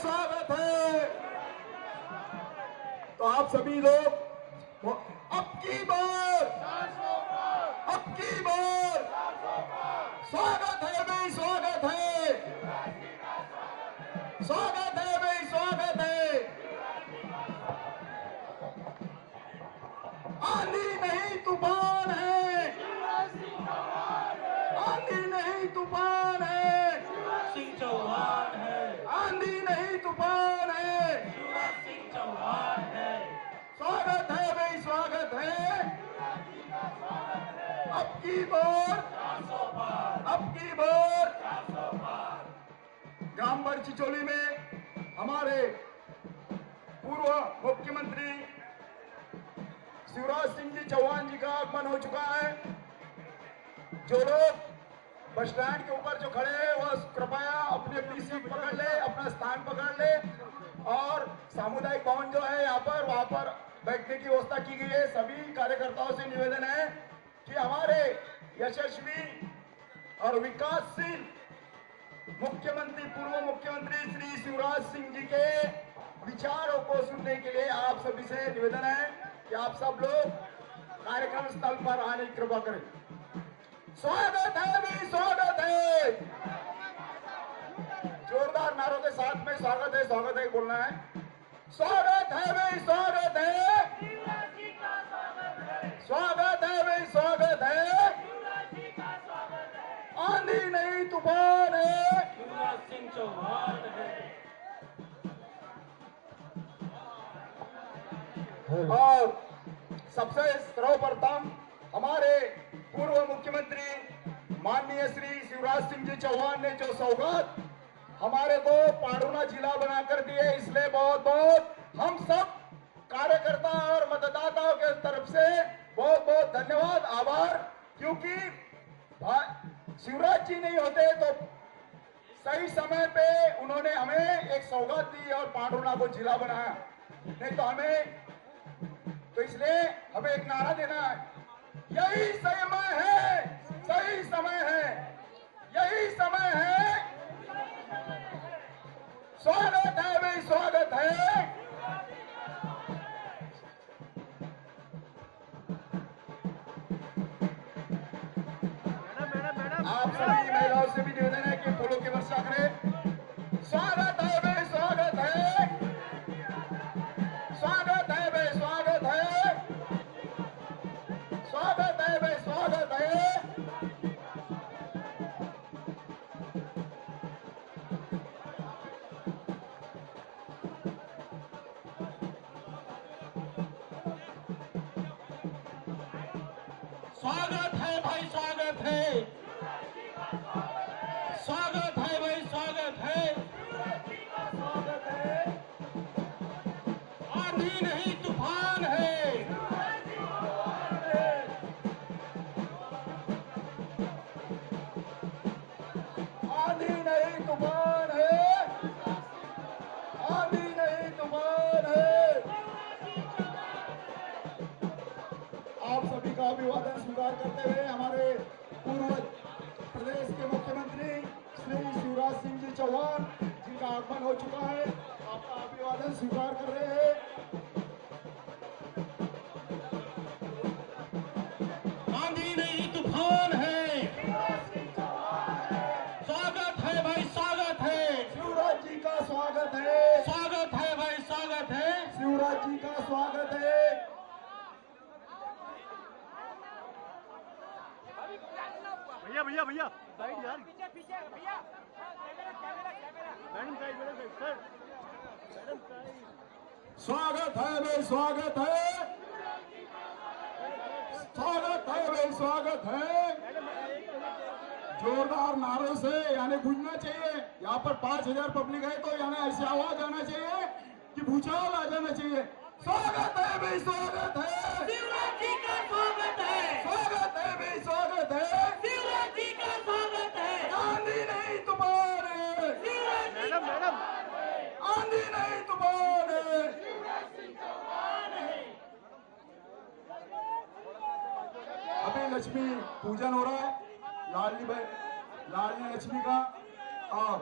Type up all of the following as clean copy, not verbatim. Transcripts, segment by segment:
स्वागत है। तो आप सभी लोग अब की बार स्वागत है भाई, स्वागत है, स्वागत है भाई, स्वागत है। आंधी नहीं तूफान है, आंधी नहीं तूफान है, सिंह चौहान है, आंधी नहीं तूफान है, शिवराज सिंह चौहान है। स्वागत है भाई, स्वागत है। अब की बार, अब की बार ग्राम बड़चिचोली में हमारे पूर्व मुख्यमंत्री शिवराज सिंह जी चौहान जी का आगमन हो चुका है। जो लोग बस स्टैंड के ऊपर जो खड़े हैं वह कृपया अपनी अपनी सीट पकड़ ले, अपना स्थान पकड़ ले। और सामुदायिक भवन जो है यहाँ पर, वहां पर बैठने की व्यवस्था की गई है। सभी कार्यकर्ताओं से निवेदन है कि हमारे यशस्वी और विकासशील मुख्यमंत्री, पूर्व मुख्यमंत्री श्री शिवराज सिंह जी के विचारों को सुनने के लिए आप सभी से निवेदन है कि आप सब लोग कार्यक्रम स्थल पर आने की कृपा करें। स्वागत है भी, स्वागत है। जोरदार नारों के साथ में स्वागत है, स्वागत है बोलना है। स्वागत है भाई, स्वागत है, स्वागत है भाई, स्वागत है। आंधी नहीं तूफान है, शिवराज सिंह चौहान है। और सबसे सर्वप्रथम हमारे पूर्व मुख्यमंत्री माननीय श्री शिवराज सिंह जी चौहान ने जो सौगात हमारे को पांडुना जिला बनाकर दिए, इसलिए बहुत बहुत हम सब कार्यकर्ता और मतदाताओं के तरफ से बहुत बहुत धन्यवाद, आभार। क्योंकि शिवराज जी नहीं होते तो सही समय पे उन्होंने हमें एक सौगात दी और पांडुना को जिला बनाया, नहीं तो हमें, तो इसलिए हमें एक नारा देना है, यही समय है, सही समय है, यही समय है। स्वागत है भाई, स्वागत है। आप सभी महिलाओं से भी निवेदन है कि फूलों की वर्षा करें। स्वागत है भाई, स्वागत है, स्वागत है भाई, स्वागत है, स्वागत है भाई, स्वागत है। स्वागत है भाई, स्वागत है, स्वागत है भाई, स्वागत है, स्वागत है। आंधी नहीं तूफान है, आंधी नहीं तूफान है, आंधी नहीं तूफान है। आप सभी का अभिवादन स्वीकार करते हुए हमारे पूर्व प्रदेश के मुख्यमंत्री श्री शिवराज सिंह जी चौहान जिनका आगमन हो चुका है, आपका अभिवादन स्वीकार कर रहे हैं। आंधी नहीं तूफान है, स्वागत है भाई, स्वागत है, शिवराज जी का स्वागत है, स्वागत है भाई, स्वागत है। शिवराज जी का स्वागत है। भैया भैया भैया साइड यार, पीछे पीछे भैया, camera camera camera. Madam side, madam side sir, madam side. स्वागत है भाई, स्वागत है, स्वागत है भाई, स्वागत है। जोरदार नारों से यानी गूंजना चाहिए। यहाँ पर 5000 पब्लिक है तो यानी ऐसी आवाज आना चाहिए कि भूचाल आ जाना चाहिए। स्वागत है भाई, स्वागत है, शिवराज जी का स्वागत है, स्वागत है भाई, स्वागत है। शिवराज जी का स्वागत है, आंधी नहीं तूफान है, मैडम मैडम आंधी नहीं तूफान है। अभी लक्ष्मी पूजन हो रहा है, लाडली लक्ष्मी का, और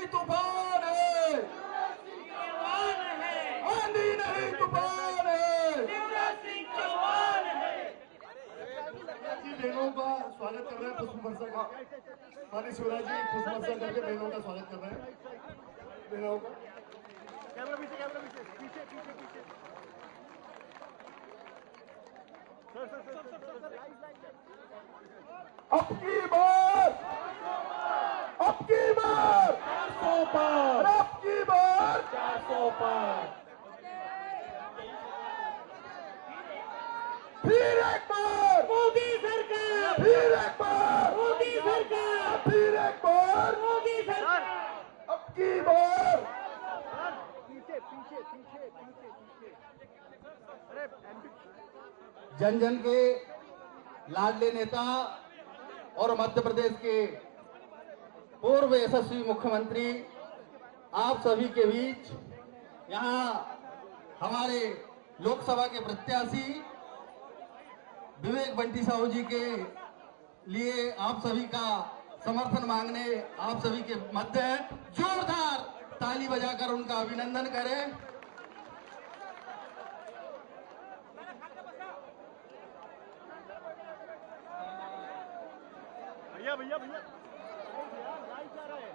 नहीं तूफान है, जवान है, आंधी नहीं तूफान है। शिवराज सिंह चौहान है। जी बहनों का स्वागत कर रहे हैं पुष्प वर्षा करके। माननीय शिवराज जी पुष्प वर्षा करके बहनों का स्वागत कर रहे हैं। बहनों का कैमरा पीछे पीछे पीछे पीछे। सर अब की बार, अब की बार 400 पार, अब की बार 400 पार। फिर एक बार, मोदी सरकार, फिर एक बार, मोदी सरकार, फिर एक बार, मोदी सरकार। अब की बार। पीछे पीछे पीछे पीछे पीछे। अरे जन जन के लाडले नेता और मध्य प्रदेश के पूर्व यशस्वी मुख्यमंत्री आप सभी के बीच यहाँ हमारे लोकसभा के प्रत्याशी विवेक बंटी साहू जी के लिए आप सभी का समर्थन मांगने आप सभी के मध्य जोरदार ताली बजाकर उनका अभिनंदन करें। भैया भैया भैया लाइट जा रहा है।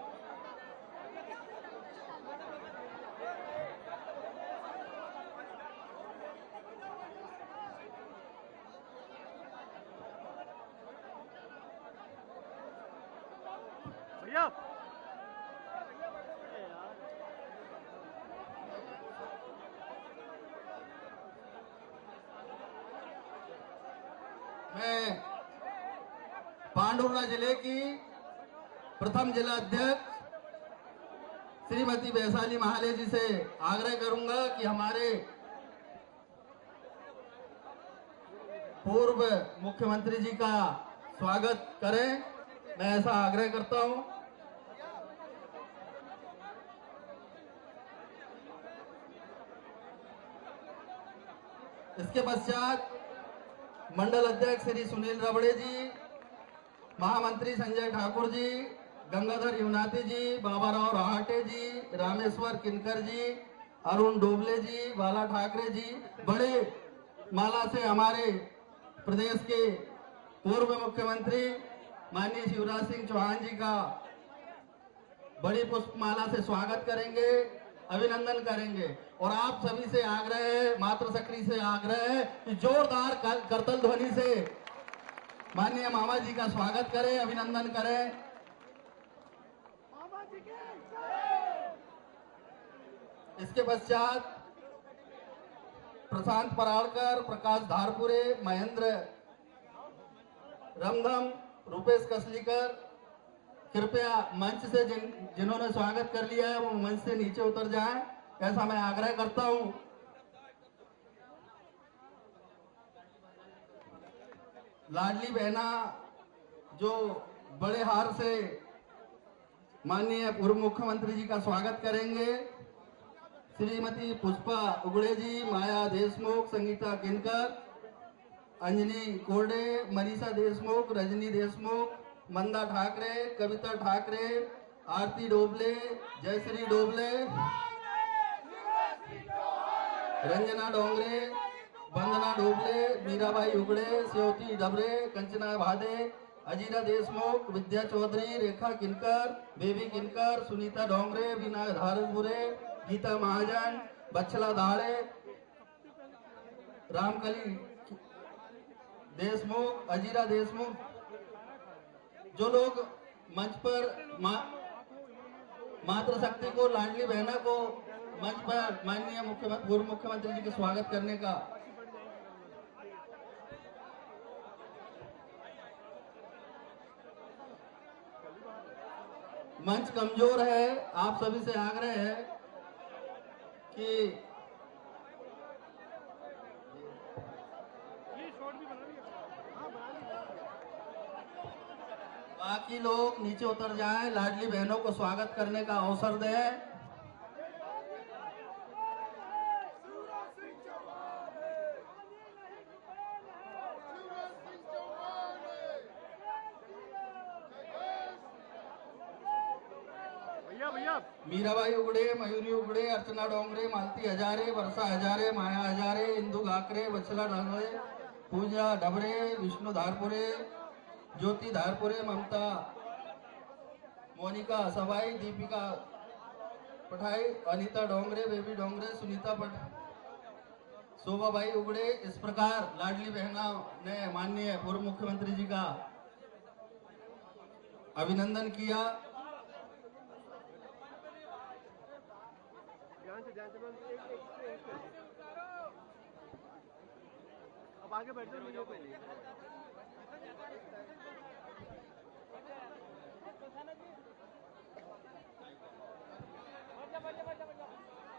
भैया मैं पांडुर्णा जिले की प्रथम जिला अध्यक्ष श्रीमती वैशाली महाले जी से आग्रह करूंगा कि हमारे पूर्व मुख्यमंत्री जी का स्वागत करें। मैं ऐसा आग्रह करता हूं। इसके पश्चात मंडल अध्यक्ष श्री सुनील रबड़े जी, महामंत्री संजय ठाकुर जी, गंगाधर युवनाथी जी, बाबाराव रहाटे जी, रामेश्वर किनकर जी, अरुण डोबले जी, बाला ठाकरे जी, बड़े माला से हमारे प्रदेश के पूर्व मुख्यमंत्री माननीय शिवराज सिंह चौहान जी का बड़ी पुष्पमाला से स्वागत करेंगे, अभिनंदन करेंगे। और आप सभी से आग्रह है, मातृ शक्ति से आग्रह है कि जोरदार करतल ध्वनि से माननीय मामा जी का स्वागत करें, अभिनंदन करें। इसके पश्चात प्रशांत पराड़कर, प्रकाश धारपुरे, महेंद्र रमधम, रुपेश कसलीकर, कृपया मंच से जिन्होंने स्वागत कर लिया है वो मंच से नीचे उतर जाएं, ऐसा मैं आग्रह करता हूं। लाडली बहना जो बड़े हार से माननीय पूर्व मुख्यमंत्री जी का स्वागत करेंगे, श्रीमती पुष्पा उगड़े जी, माया देशमुख, संगीता किनकर, अंजनी कोरडे, मनीषा देशमुख, रजनी देशमुख, मंदा ठाकरे, कविता ठाकरे, आरती डोबले, जयश्री डोबले, रंजना डोंगरे, वंदना डोबले, मीराबाई उगड़े, स्योती डबरे, कंचना भादे, अजीरा देशमुख, विद्या चौधरी, रेखा किनकर, बेबी किनकर, सुनीता डोंगरे, विनायक धारपुरे, गीता महाजन, बच्छला दाड़े, रामकली देशमुख, अजीरा देशमुख, जो लोग मंच पर मातृशक्ति को, लाडली बहना को मंच पर माननीय मुख्यमंत्री पूर्व मुख्यमंत्री जी के स्वागत करने का मंच कमजोर है, आप सभी से आग्रह है कि बाकी लोग नीचे उतर जाएं, लाडली बहनों को स्वागत करने का अवसर दें। भैया भैया मीराबाई उगड़े, मयूरी उगड़े, अर्चना डोंगरे, मालती हजारे, वर्षा हजारे, माया हजारे, इंदू घाकरे, वत्सला ढाले, पूजा ढबरे, विष्णु धारपुरे, ज्योति धारपुरे, ममता मोनिका सबाई, दीपिका पठाई, अनीता डोंगरे, बेबी डोंगरे, सुनीता शोभाबाई उगड़े। इस प्रकार लाडली बहना ने माननीय पूर्व मुख्यमंत्री जी का अभिनंदन किया। अब आगे बैठ जाओ पहले।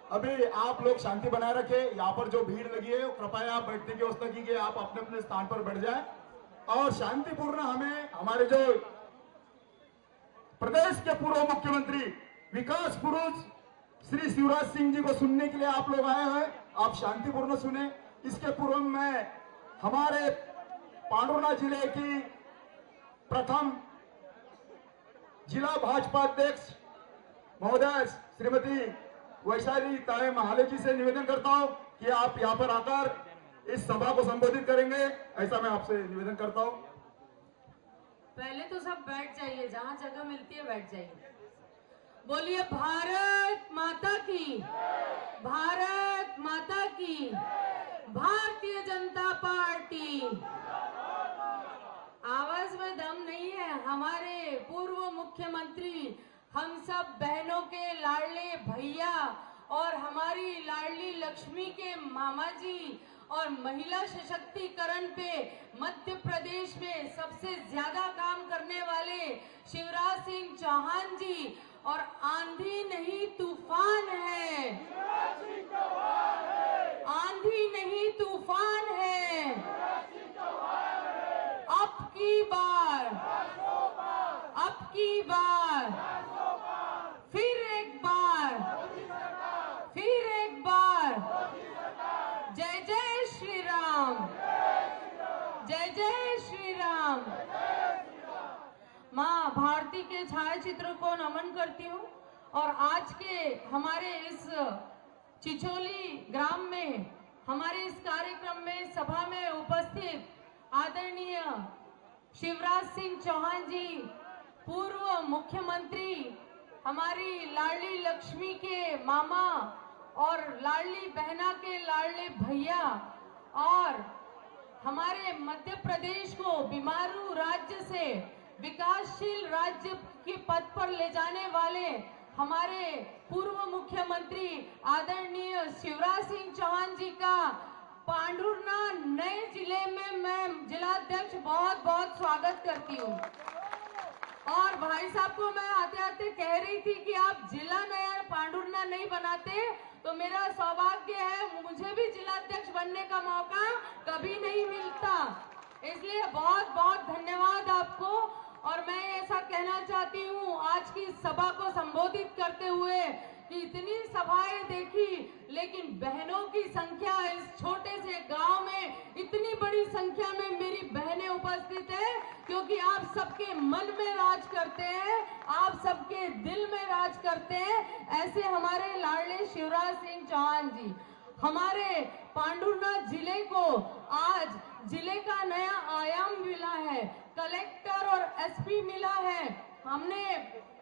अभी आप लोग शांति बनाए रखें। यहाँ पर जो भीड़ लगी है कृपया आप बैठने की व्यवस्था कीजिए, आप अपने अपने स्थान पर बैठ जाएं और शांतिपूर्ण हमें हमारे जो प्रदेश के पूर्व मुख्यमंत्री विकास पुरुष श्री शिवराज सिंह जी को सुनने के लिए आप लोग आए हैं। आप शांतिपूर्ण सुने। इसके पूर्व में हमारे पांडुरना जिले की प्रथम जिला भाजपा अध्यक्ष महोदय श्रीमती वैशाली ताये महाले जी से निवेदन करता हूं कि आप यहां पर आकर इस सभा को संबोधित करेंगे, ऐसा मैं आपसे निवेदन करता हूं। पहले तो सब बैठ जाइए, जहां जगह मिलती है बैठ जाइए। बोलिए भारत माता की, भारत माता की, भारतीय जनता पार्टी। आवाज में दम नहीं है। हमारे पूर्व मुख्यमंत्री, हम सब बहनों के लाडले भैया और हमारी लाडली लक्ष्मी के मामा जी और महिला सशक्तिकरण पे मध्य प्रदेश में सबसे ज्यादा काम करने वाले शिवराज सिंह चौहान जी, और आंधी नहीं तूफान है, आंधी नहीं तूफान है। अब की बार, अब की बार, फिर एक बार, फिर एक बार, जय जय श्री राम, जय जय श्री राम। माँ भारती के छायाचित्र को नमन करती हूँ और आज के हमारे इस चिचोली ग्राम में हमारे इस कार्यक्रम में सभा में उपस्थित आदरणीय शिवराज सिंह चौहान जी, पूर्व मुख्यमंत्री, हमारी लाडली लक्ष्मी के मामा और लाडली बहना के लाडले भैया, और हमारे मध्य प्रदेश को बीमारू राज्य से विकासशील राज्य के पद पर ले जाने वाले हमारे पूर्व मुख्यमंत्री आदरणीय शिवराज सिंह चौहान जी का पांडुरना नए जिले में मैं जिलाध्यक्ष बहुत बहुत स्वागत करती हूँ। और भाई साहब को मैं आते आते कह रही थी कि आप जिला नया पांडुरना नहीं बनाते तो मेरा सौभाग्य है, मुझे भी जिलाध्यक्ष बनने का मौका कभी नहीं मिलता। इसलिए बहुत बहुत धन्यवाद आपको। और मैं ऐसा कहना चाहती हूँ आज की सभा को संबोधित करते हुए कि इतनी सभाएं देखी, लेकिन बहनों की संख्या इस छोटे से गांव में इतनी बड़ी संख्या में मेरी बहनें उपस्थित है, क्योंकि आप सबके मन में राज करते हैं, आप सबके दिल में राज करते हैं, ऐसे हमारे लाडले शिवराज सिंह चौहान जी। हमारे पांडुरना जिले को आज जिले का नया आयाम मिला है, कलेक्टर और एसपी मिला है। हमने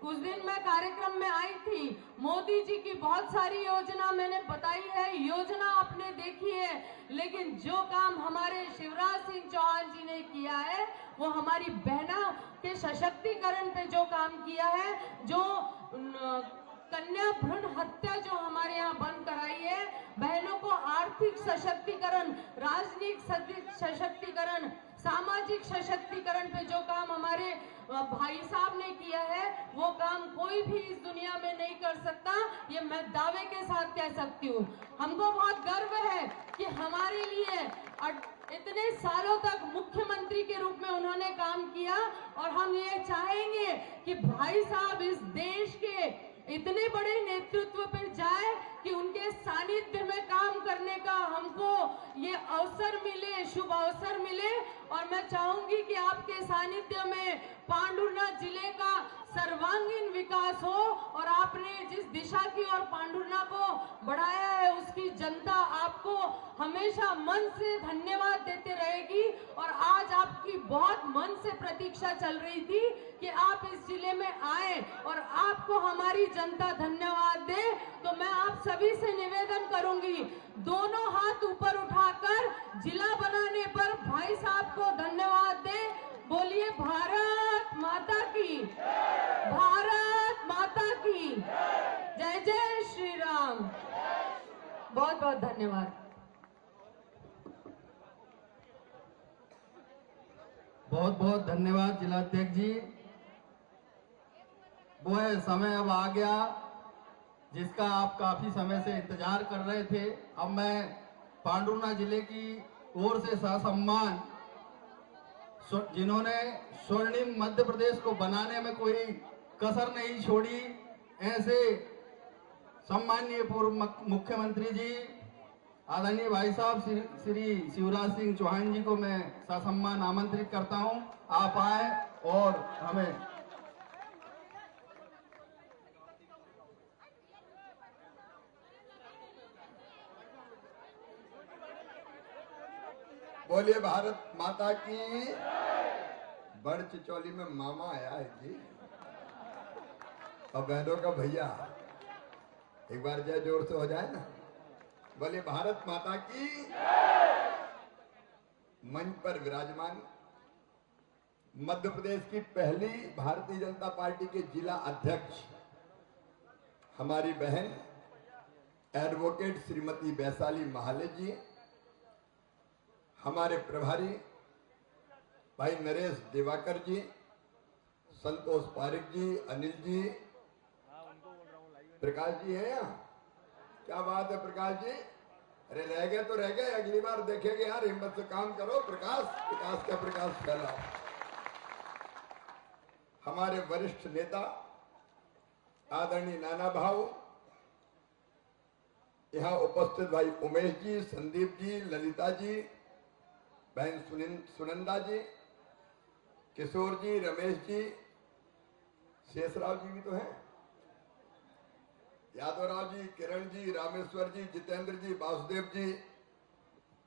उस दिन मैं कार्यक्रम में आई थी, मोदी जी की बहुत सारी योजना मैंने बताई है, योजना आपने देखी है, लेकिन जो काम हमारे शिवराज सिंह चौहान जी ने किया है वो हमारी बहना के सशक्तिकरण पे जो काम किया है, जो कन्या भ्रूण हत्या जो हमारे यहाँ बंद कराई है, बहनों को आर्थिक सशक्तिकरण, राजनीतिक सशक्तिकरण, सामाजिक सशक्तिकरण पे जो काम हमारे भाई साहब ने किया है, वो काम कोई भी इस दुनिया में नहीं कर सकता, ये मैं दावे के साथ कह सकती हूँ। हमको बहुत गर्व है कि हमारे लिए इतने सालों तक मुख्यमंत्री के रूप में उन्होंने काम किया, और हम ये चाहेंगे कि भाई साहब इस देश के इतने बड़े नेतृत्व पे जाए कि उनके सानिध्य में काम करने का हमको ये अवसर मिले, शुभ अवसर मिले। और मैं चाहूंगी कि आपके सानिध्य में पांडुरना जिले का सर्वांगीण विकास हो और आप आपने जिस दिशा की ओर पांडुरना को बढ़ाया है उसकी जनता आपको हमेशा मन से धन्यवाद देते रहेगी। और आज आपकी बहुत मन से प्रतीक्षा चल रही थी कि आप इस जिले में आए और आपको हमारी जनता धन्यवाद दे। तो मैं आप सभी से निवेदन करूंगी, दोनों हाथ ऊपर उठाकर जिला बनाने पर भाई साहब को धन्यवाद दे। बोलिए भारत माता की, भारत माता की जय। जय श्री राम। बहुत बहुत धन्यवाद। बहुत बहुत धन्यवाद जिलाध्यक्ष जी। वो है समय अब आ गया जिसका आप काफी समय से इंतजार कर रहे थे। अब मैं पांडुरना जिले की ओर से ससम्मान जिन्होंने स्वर्णिम मध्य प्रदेश को बनाने में कोई कसर नहीं छोड़ी, ऐसे सम्माननीय पूर्व मुख्यमंत्री जी आदरणीय भाई साहब श्री शिवराज सिंह चौहान जी को मैं ससम्मान आमंत्रित करता हूं। आप आए और हमें बोलिए भारत माता की। बड़ चिचौली में मामा आया है जी और बहनों का भैया, एक बार जय जोर से हो जाए ना। बोलिए भारत माता की। मंच पर विराजमान मध्य प्रदेश की पहली भारतीय जनता पार्टी के जिला अध्यक्ष हमारी बहन एडवोकेट श्रीमती वैशाली महाले जी, हमारे प्रभारी भाई नरेश दिवाकर जी, संतोष पारिक जी, अनिल जी, प्रकाश जी है यहाँ। क्या बात है प्रकाश जी, अरे रह गए तो रह गए, अगली बार देखेंगे यार, हिम्मत से काम करो। प्रकाश, विकास का प्रकाश फैलाओ। हमारे वरिष्ठ नेता आदरणीय नाना भाव, यहाँ उपस्थित भाई उमेश जी, संदीप जी, ललिता जी, बहन सुनंदा जी, किशोर जी, रमेश जी, शेषराव जी भी तो हैं, यादवराव जी, किरण जी, रामेश्वर जी, जितेंद्र जी, वासुदेव जी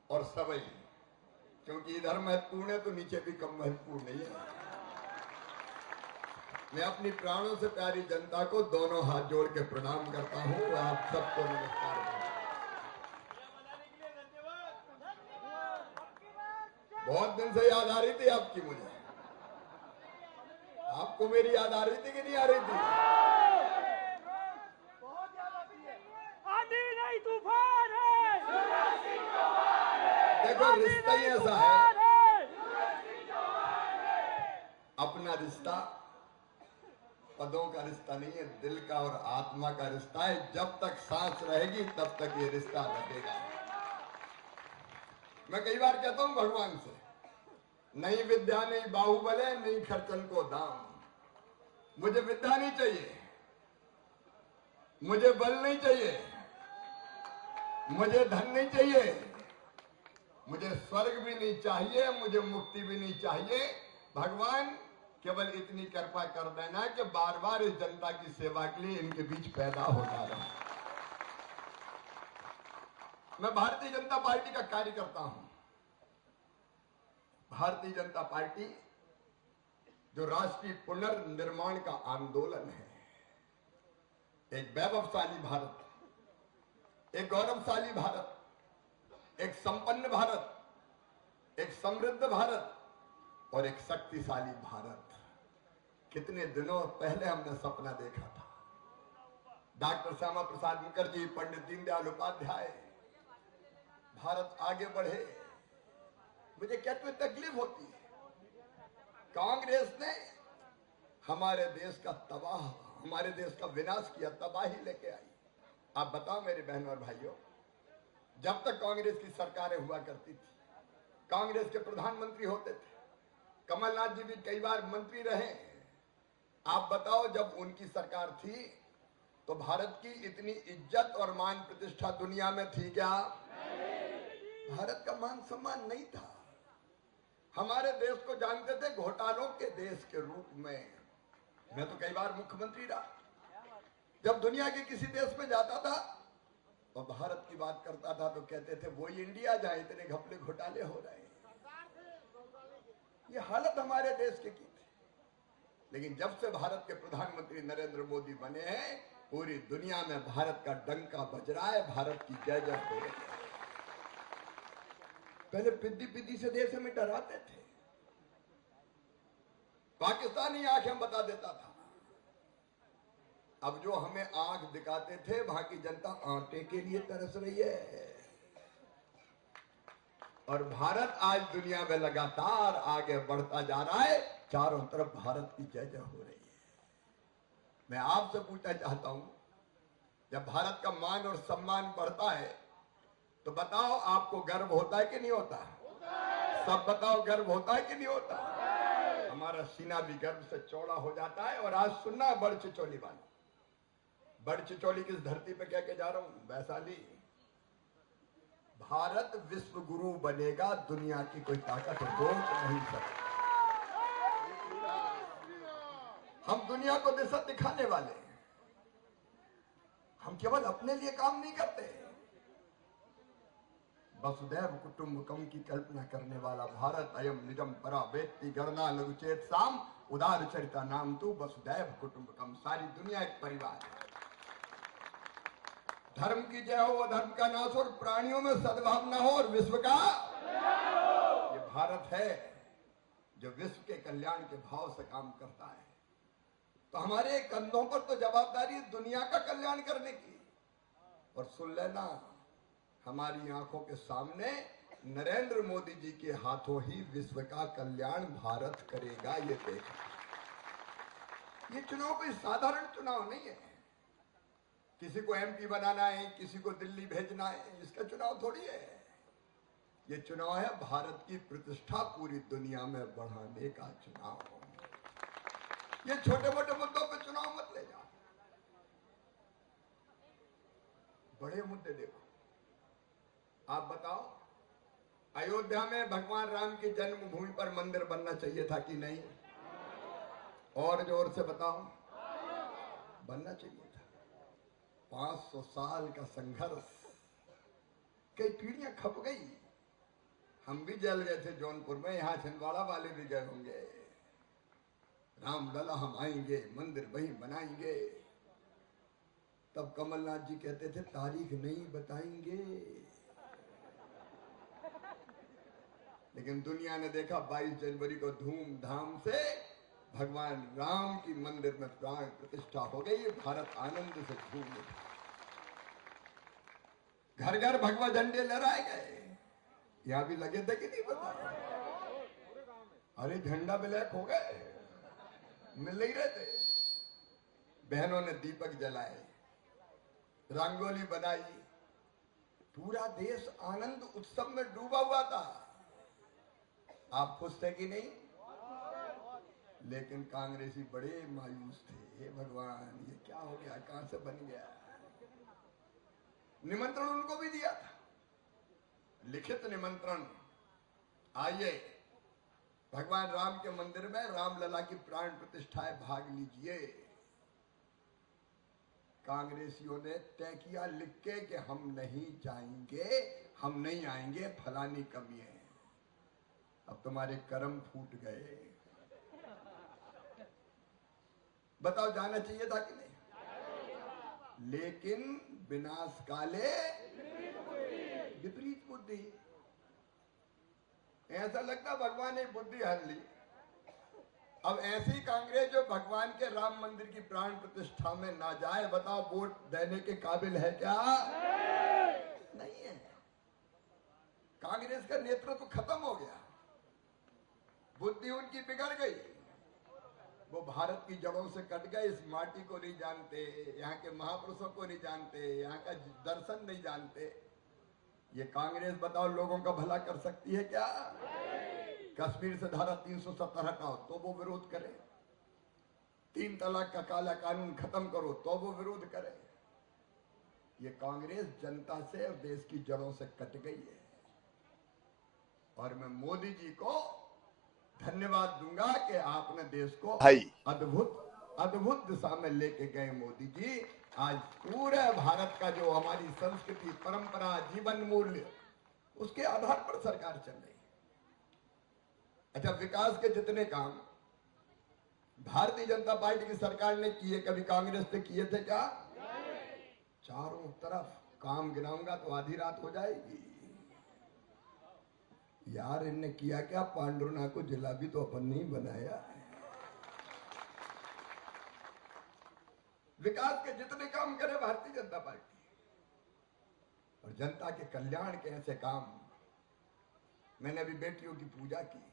और सबई, क्योंकि इधर महत्वपूर्ण है तो नीचे भी कम महत्वपूर्ण नहीं है। मैं अपनी प्राणों से प्यारी जनता को दोनों हाथ जोड़ के प्रणाम करता हूँ। आप सबको नमस्कार। बहुत दिन से याद आ रही थी आपकी मुझे। आपको मेरी याद आ रही थी कि नहीं आ रही थी? आंधी नहीं तूफान है, देखो रिश्ता ही ऐसा है, अपना रिश्ता पदों का रिश्ता नहीं है, दिल का और आत्मा का रिश्ता है। जब तक सांस रहेगी तब तक ये रिश्ता रहेगा। मैं कई बार कहता हूं भगवान से, नहीं विद्या नहीं बाहुबल है, नहीं खर्चन को दाम। मुझे विद्या नहीं चाहिए, मुझे बल नहीं चाहिए, मुझे धन नहीं चाहिए, मुझे स्वर्ग भी नहीं चाहिए, मुझे मुक्ति भी नहीं चाहिए। भगवान केवल इतनी कृपा कर देना कि बार बार इस जनता की सेवा के लिए इनके बीच पैदा होता रहे। मैं भारतीय जनता पार्टी का कार्यकर्ता हूं। भारतीय जनता पार्टी जो राष्ट्रीय पुनर्निर्माण का आंदोलन है, एक वैभवशाली भारत, एक गौरवशाली भारत, एक संपन्न भारत, एक समृद्ध भारत और एक शक्तिशाली भारत। कितने दिनों पहले हमने सपना देखा था। डॉक्टर श्यामा प्रसाद मुखर्जी, पंडित दीनदयाल उपाध्याय, भारत आगे बढ़े। मुझे क्या तो तकलीफ होती है, कांग्रेस ने हमारे देश का तबाह, हमारे देश का विनाश किया, तबाही लेके आई। आप बताओ मेरे बहनों और भाइयों, जब तक कांग्रेस की सरकारें हुआ करती थी, कांग्रेस के प्रधानमंत्री होते थे, कमलनाथ जी भी कई बार मंत्री रहे। आप बताओ जब उनकी सरकार थी तो भारत की इतनी इज्जत और मान प्रतिष्ठा दुनिया में थी क्या? भारत का मान सम्मान नहीं था। हमारे देश को जानते थे घोटालों के देश के रूप में। मैं तो कई बार मुख्यमंत्री रहा। जब दुनिया के किसी देश में जाता था और भारत की बात करता था तो कहते थे वही इंडिया जहां इतने घपले घोटाले हो रहे हैं। ये हालत हमारे देश की थी। लेकिन जब से भारत के प्रधानमंत्री नरेंद्र मोदी बने हैं, पूरी दुनिया में भारत का डंका बज रहा है, भारत की जय जय हो रही है। पहले पिद्दी पिद्दी से देश में डराते थे, पाकिस्तानी आंखें बता देता था। अब जो हमें आंख दिखाते थे, वहां की जनता आटे के लिए तरस रही है। और भारत आज दुनिया में लगातार आगे बढ़ता जा रहा है, चारों तरफ भारत की जय जय हो रही है। मैं आपसे पूछना चाहता हूं, जब भारत का मान और सम्मान बढ़ता है तो बताओ आपको गर्व होता है कि नहीं होता? सब बताओ, गर्व होता है कि नहीं होता? हमारा सीना भी गर्व से चौड़ा हो जाता है। और आज सुनना बड़ चिचोली वाला, बड़ चिचोली किस धरती पे कह के जा रहा हूं, वैशाली। भारत विश्व गुरु बनेगा, दुनिया की कोई ताकत रोक नहीं सकती। हम दुनिया को दिशा दिखाने वाले हैं। हम केवल अपने लिए काम नहीं करते। वसुदैव कुटुंबकम की कल्पना करने वाला भारत अयम निजम परा वेत्ति गणना लघुचेत साम उदार चरिता नाम तू वसुदैव कुटुंबकम। सारी दुनिया एक परिवार है। धर्म की जय हो, अधर्म का नाश हो, और प्राणियों में सद्भावना हो, और विश्व का ये भारत है जो विश्व के कल्याण के भाव से काम करता है। तो हमारे कंधों पर तो जवाबदारी है दुनिया का कल्याण करने की। और सुन लेना, हमारी आंखों के सामने नरेंद्र मोदी जी के हाथों ही विश्व का कल्याण भारत करेगा। ये देखो, ये चुनाव कोई साधारण चुनाव नहीं है। किसी को एमपी बनाना है, किसी को दिल्ली भेजना है, इसका चुनाव थोड़ी है। ये चुनाव है भारत की प्रतिष्ठा पूरी दुनिया में बढ़ाने का चुनाव। ये छोटे मोटे मुद्दों पे चुनाव मत ले जाओ, बड़े मुद्दे देखो। आप बताओ, अयोध्या में भगवान राम की जन्मभूमि पर मंदिर बनना चाहिए था कि नहीं? और जोर से बताओ, बनना चाहिए था। 500 साल का संघर्ष, कई पीढ़ियां खप गई। हम भी जल गए थे जौनपुर में, यहां छिंदवाड़ा वाले भी गए होंगे। रामलला हम आएंगे, मंदिर वहीं बनाएंगे। तब कमलनाथ जी कहते थे तारीख नहीं बताएंगे। लेकिन दुनिया ने देखा 22 जनवरी को धूमधाम से भगवान राम की मंदिर में प्राण प्रतिष्ठा हो गई। भारत आनंद से झूम उठा, घर घर भगवा झंडे लहराए गए। यहां भी लगे थे कि नहीं पता? अरे झंडा ब्लैक हो गए, मिल नहीं रहे थे। बहनों ने दीपक जलाए, रंगोली बनाई, पूरा देश आनंद उत्सव में डूबा हुआ था। आप खुश थे कि नहीं? लेकिन कांग्रेसी बड़े मायूस थे। हे भगवान, ये क्या हो गया, कहां से बन गया? निमंत्रण उनको भी दिया था, लिखित निमंत्रण, आइए भगवान राम के मंदिर में रामलला की प्राण प्रतिष्ठा है, भाग लीजिए। कांग्रेसियों ने तय किया लिख के कि हम नहीं जाएंगे, हम नहीं आएंगे, फलानी कमी है। अब तुम्हारे कर्म फूट गए। बताओ, जाना चाहिए था कि नहीं? लेकिन विनाश काले विपरीत बुद्धि। ऐसा लगता भगवान ने बुद्धि हर ली। अब ऐसी कांग्रेस जो भगवान के राम मंदिर की प्राण प्रतिष्ठा में ना जाए, बताओ वोट देने के काबिल है क्या? नहीं है। कांग्रेस का नेतृत्व खत्म हो गया, बुद्धि उनकी बिगड़ गई। वो भारत की जड़ों से कट गए, इस माटी को नहीं जानते, यहाँ के महापुरुषों को नहीं जानते, यहाँ का दर्शन नहीं जानते। ये कांग्रेस बताओ लोगों का भला कर सकती है क्या? कश्मीर से धारा 370 हटाओ तो वो विरोध करे, 3 तलाक का काला कानून खत्म करो तो वो विरोध करे। ये कांग्रेस जनता से और देश की जड़ों से कट गई है। और मैं मोदी जी को धन्यवाद दूंगा कि आपने देश को अद्भुत दिशा में लेके गए। मोदी जी, आज पूरे भारत का जो हमारी संस्कृति, परंपरा, जीवन मूल्य, उसके आधार पर सरकार चल रही है। अच्छा, विकास के जितने काम भारतीय जनता पार्टी की सरकार ने किए, कभी कांग्रेस ने किए थे क्या? चारों तरफ काम गिनाऊंगा तो आधी रात हो जाएगी। यार इनने किया क्या? पांडुरंगा को जिलाबी तो अपन नहीं बनाया है। विकास के जितने काम करे भारतीय जनता पार्टी, और जनता के कल्याण के ऐसे काम। मैंने अभी बेटियों की पूजा की।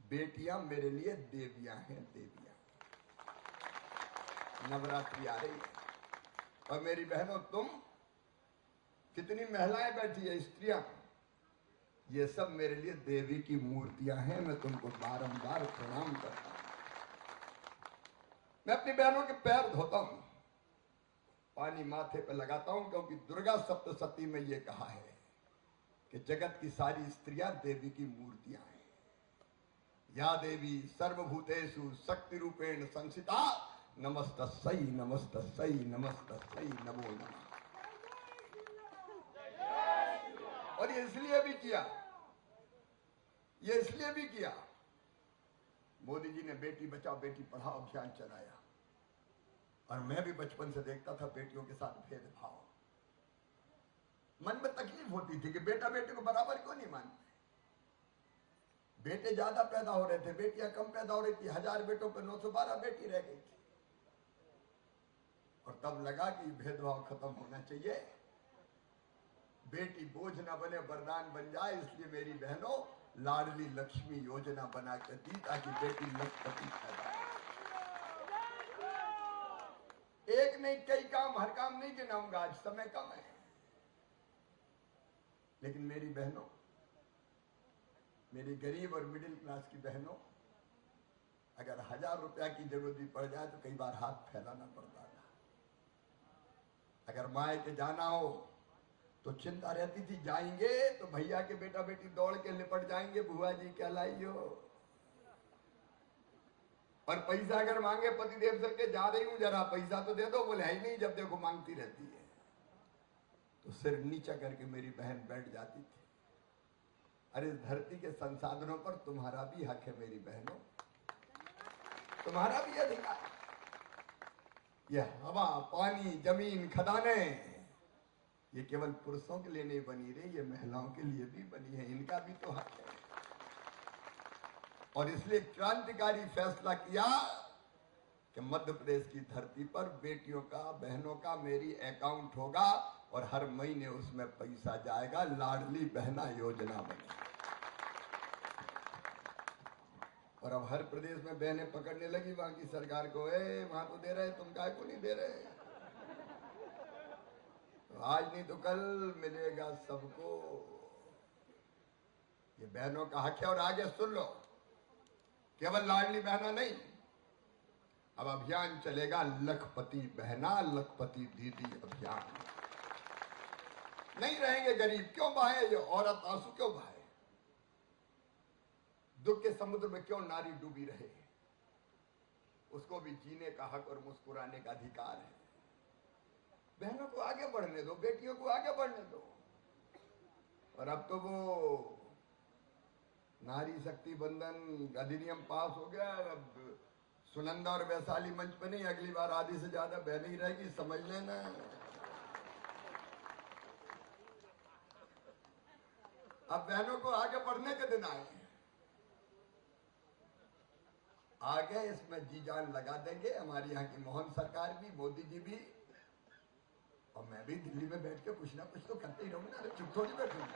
बेटियां मेरे लिए देवियां हैं, देवियां। नवरात्रि आ रही है और मेरी बहनों, तुम कितनी महिलाएं बैठी है, स्त्रियां, ये सब मेरे लिए देवी की मूर्तियां हैं। मैं तुमको बारंबार प्रणाम करता हूं। मैं अपनी बहनों के पैर धोता हूं, पानी माथे पर लगाता हूं, क्योंकि दुर्गा सप्तशती में ये कहा है कि जगत की सारी स्त्रियां देवी की मूर्तियां हैं। या देवी सर्वभूतेषु शक्ति रूपेण संस्थिता, नमस्तस्यै नमस्तस्यै नमस्तस्यै नमो नमः। और ये इसलिए भी किया, ये इसलिए भी किया, मोदी जी ने बेटी बचाओ बेटी पढ़ाओ अभियान चलाया, और मैं भी बचपन से देखता था बेटियों के साथ भेदभाव। मन में तकलीफ होती थी कि बेटा बेटे को बराबर क्यों नहीं मानते। बेटे ज्यादा पैदा हो रहे थे, बेटियां कम पैदा हो रही थी। 1000 बेटों पर 912 बेटी रह गई थी। और तब लगा कि भेदभाव खत्म होना चाहिए, बेटी बोझ ना बने वरदान बन जाए। इसलिए मेरी बहनों लाडली लक्ष्मी योजना बना के दी, ताकि बेटी लखपति पैदा हो। एक नहीं कई काम, हर काम नहीं गिनाऊंगा, आज समय कम है। लेकिन मेरी बहनों, मेरी गरीब और मिडिल क्लास की बहनों, अगर 1000 रुपया की जरूरत भी पड़ जाए तो कई बार हाथ फैलाना पड़ता था। अगर मायके जाना हो तो चिंता रहती थी, जाएंगे तो भैया के बेटा बेटी दौड़ के लिपट जाएंगे, बुआ जी क्या लाई हो। और पैसा अगर मांगे पतिदेव से के जा रही हूं जरा पैसा तो दे दो, बोले है ही नहीं, जब देखो मांगती रहती है। तो सिर नीचा करके मेरी बहन बैठ जाती थी। अरे इस धरती के संसाधनों पर तुम्हारा भी हक है मेरी बहनों, तुम्हारा भी अधिकार। यह हवा, पानी, जमीन, खदाने, ये केवल पुरुषों के लिए नहीं बनी रही, ये महिलाओं के लिए भी बनी है। इनका भी तो हक है। और इसलिए क्रांतिकारी फैसला किया कि मध्य प्रदेश की धरती पर बेटियों का, बहनों का मेरी अकाउंट होगा, और हर महीने उसमें पैसा जाएगा। लाडली बहना योजना बनी। और अब हर प्रदेश में बहनें पकड़ने लगी वहां की सरकार को, वहां तो दे रहे, तुम काय को नहीं दे रहे। तो आज नहीं तो कल मिलेगा सबको। ये बहनों का हक है। और आगे सुन लो, केवल लाडली बहना नहीं, अब अभियान चलेगा लखपति बहना, लखपति दीदी अभियान। नहीं रहेंगे गरीब। क्यों बहाए ये औरत आंसू, क्यों बहाए? दुख के समुद्र में क्यों नारी डूबी रहे? उसको भी जीने का हक और मुस्कुराने का अधिकार है। बहनों को आगे बढ़ने दो, बेटियों को आगे बढ़ने दो। और अब तो वो नारी शक्ति बंधन अधिनियम पास हो गया। अब सुनंदा और वैशाली मंच पे नहीं, अगली बार आधी से ज्यादा बहन ही रहेगी, समझ लेना। अब बहनों को आगे बढ़ने के दिन आए हैं। आगे इसमें जी जान लगा देंगे। हमारी यहाँ की मोहन सरकार भी, मोदी जी भी, और मैं भी दिल्ली में बैठ के कुछ ना कुछ तो करते ही रहूंगा। अरे चुप थोड़ी बैठूंगा,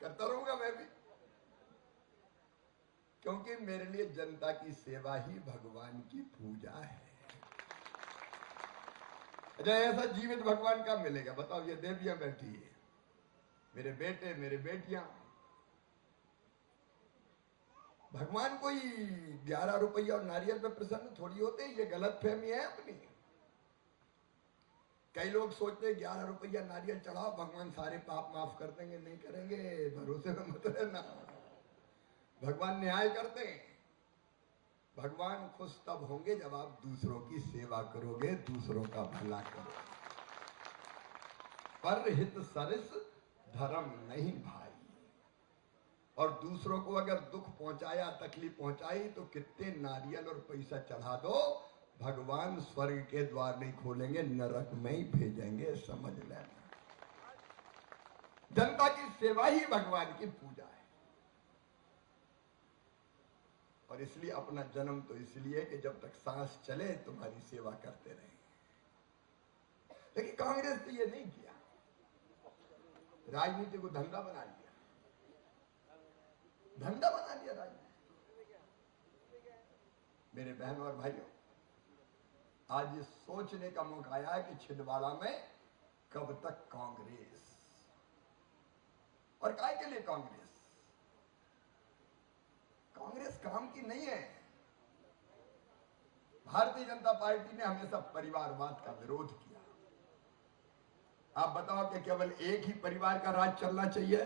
करता रहूंगा मैं भी, क्योंकि मेरे लिए जनता की सेवा ही भगवान की पूजा है। अच्छा, ऐसा जीवित भगवान कब मिलेगा बताओ? ये देवियां बैठी है, मेरे बेटे, मेरे बेटियां। भगवान कोई 11 रुपया और नारियल पे प्रसन्न थोड़ी होते। ये गलत फहमी है अपनी। कई लोग सोचते हैं 11 रुपया नारियल चढ़ाओ भगवान सारे पाप माफ कर देंगे। नहीं करेंगे, भरोसे में मत रहना। भगवान न्याय करते हैं। भगवान खुश तब होंगे जब आप दूसरों की सेवा करोगे, दूसरों का भला करोगे। पर हित सरिस धर्म नहीं भाई। और दूसरों को अगर दुख पहुंचाया, तकलीफ पहुंचाई, तो कितने नारियल और पैसा चढ़ा दो, भगवान स्वर्ग के द्वार नहीं खोलेंगे, नरक में ही भेजेंगे, समझ लेना। जनता की सेवा ही भगवान की पूजा है। और इसलिए अपना जन्म तो इसलिए कि जब तक सांस चले तुम्हारी सेवा करते रहे। लेकिन कांग्रेस ने ये नहीं किया, राजनीति को धंधा बना लिया, धंधा बना लिया राजनीति। मेरे बहनों और भाइयों, आज ये सोचने का मौका आया है कि छिंदवाड़ा में कब तक कांग्रेस, और काय के लिए कांग्रेस? कांग्रेस काम की नहीं है। भारतीय जनता पार्टी ने हमेशा परिवारवाद का विरोध किया। आप बताओ कि केवल एक ही परिवार का राज चलना चाहिए?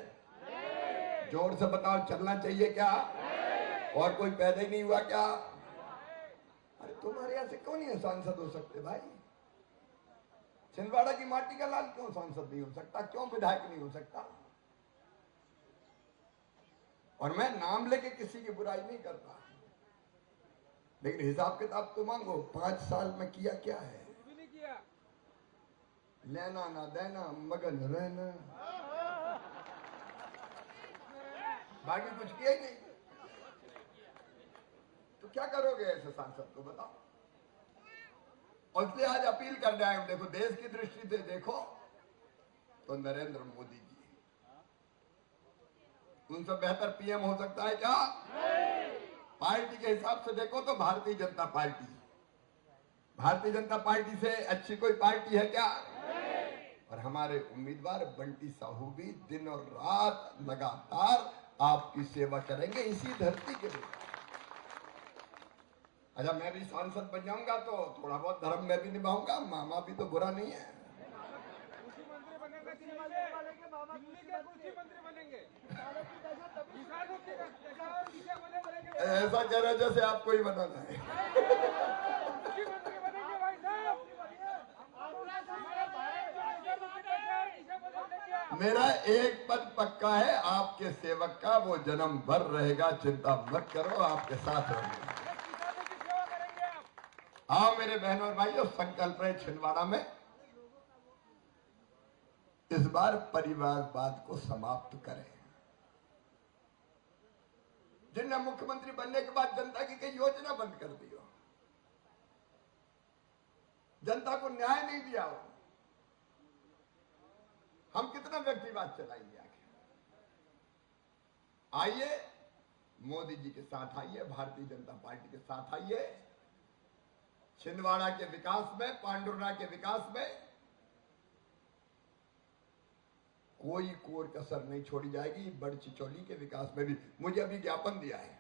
जोर से बताओ, चलना चाहिए क्या? और कोई पैदा ही नहीं हुआ क्या? अरे तुम्हारे यहां से क्यों नहीं सांसद हो सकते भाई? छिंदवाड़ा की माटी का लाल क्यों सांसद नहीं हो सकता? क्यों विधायक नहीं हो सकता? और मैं नाम लेके किसी की बुराई नहीं करता, लेकिन हिसाब किताब तो मांगो। 5 साल में किया क्या है? लेना ना देना, मगन रहना, बाकी कुछ किया ही नहीं। तो क्या करोगे ऐसे सांसद को, बताओ? और इसलिए आज अपील करने आए, देखो देश की दृष्टि से देखो तो नरेंद्र मोदी जी उनसे बेहतर पीएम हो सकता है क्या? पार्टी के हिसाब से देखो तो भारतीय जनता पार्टी, भारतीय जनता पार्टी से अच्छी कोई पार्टी है क्या? और हमारे उम्मीदवार बंटी साहू भी दिन और रात लगातार आपकी सेवा करेंगे इसी धरती के लिए। अच्छा, मैं भी सांसद बन जाऊंगा तो थोड़ा बहुत धर्म में भी निभाऊंगा, मामा भी तो बुरा नहीं है। ऐसा कह रहे जैसे आपको ही बनाना है। मेरा एक पद पक्का है आपके सेवक का, वो जन्म भर रहेगा, चिंता मत करो, आपके साथ रहेगा। आओ मेरे बहनों और भाइयों, संकल्प है छिंदवाड़ा में इस बार परिवारवाद को समाप्त करें। जिनने मुख्यमंत्री बनने के बाद जनता की कई योजना बंद कर दी हो, जनता को न्याय नहीं दिया हो, हम कितना व्यक्तिवाद चलाएंगे आखिर? आइए मोदी जी के साथ आइए, भारतीय जनता पार्टी के साथ आइए। छिंदवाड़ा के विकास में, पांडुरना के विकास में कोई कोर कसर नहीं छोड़ी जाएगी। बड़ चिचौली के विकास में भी मुझे अभी ज्ञापन दिया है,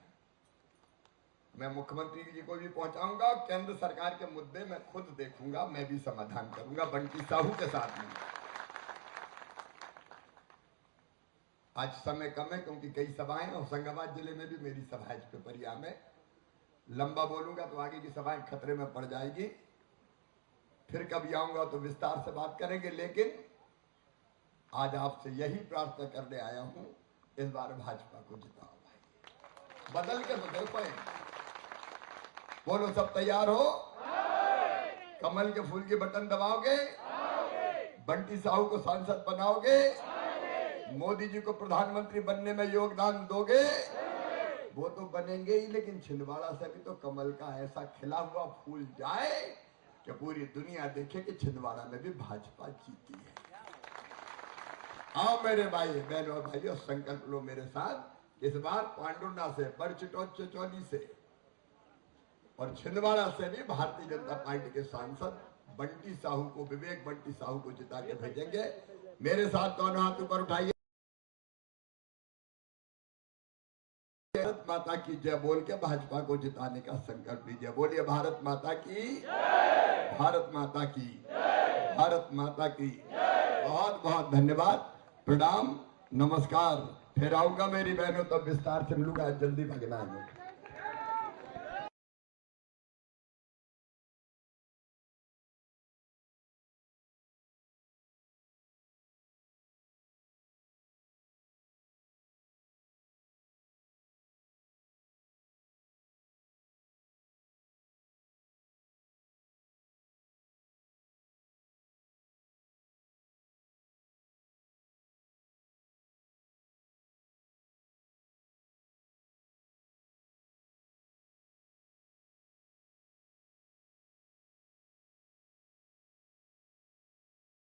मैं मुख्यमंत्री जी को भी पहुंचाऊंगा। केंद्र सरकार के मुद्दे मैं खुद देखूंगा, मैं भी समाधान करूंगा बंटी साहू के साथ में। आज समय कम है क्योंकि कई सभाएं, होशंगाबाद जिले में भी मेरी सभा है पिपरिया में। लंबा बोलूंगा तो आगे की सभाएं खतरे में पड़ जाएगी। फिर कभी आऊंगा तो विस्तार से बात करेंगे, लेकिन आज आपसे यही प्रार्थना करने आया हूं, इस बार भाजपा को जिताओ भाई। बदल के तो देखो, बोलो सब तैयार हो? कमल के फूल के बटन दबाओगे? बंटी साहू को सांसद बनाओगे? मोदी जी को प्रधानमंत्री बनने में योगदान दोगे? वो तो बनेंगे ही, लेकिन छिंदवाड़ा से भी तो कमल का ऐसा खिला हुआ फूल जाए कि पूरी दुनिया देखे कि छिंदवाड़ा में भी भाजपा जीती है। आओ मेरे भाई बहनों और भाइयों, संकल्प लो मेरे साथ। इस बार पांडुरना से, बड़चिचौली से और छिंदवाड़ा से भी भारतीय जनता पार्टी के सांसद बंटी साहू को, विवेक बंटी साहू को जिता के भेजेंगे। मेरे साथ दोनों हाथ ऊपर उठाइए, भारत माता की जय बोल के भाजपा को जिताने का संकल्प लीजिए। बोलिए भारत माता की, भारत माता की, भारत माता की। बहुत बहुत धन्यवाद, प्रणाम, नमस्कार। फिर आऊंगा मेरी बहनों, तो विस्तार से मिलूंगा, जल्दी भगना है।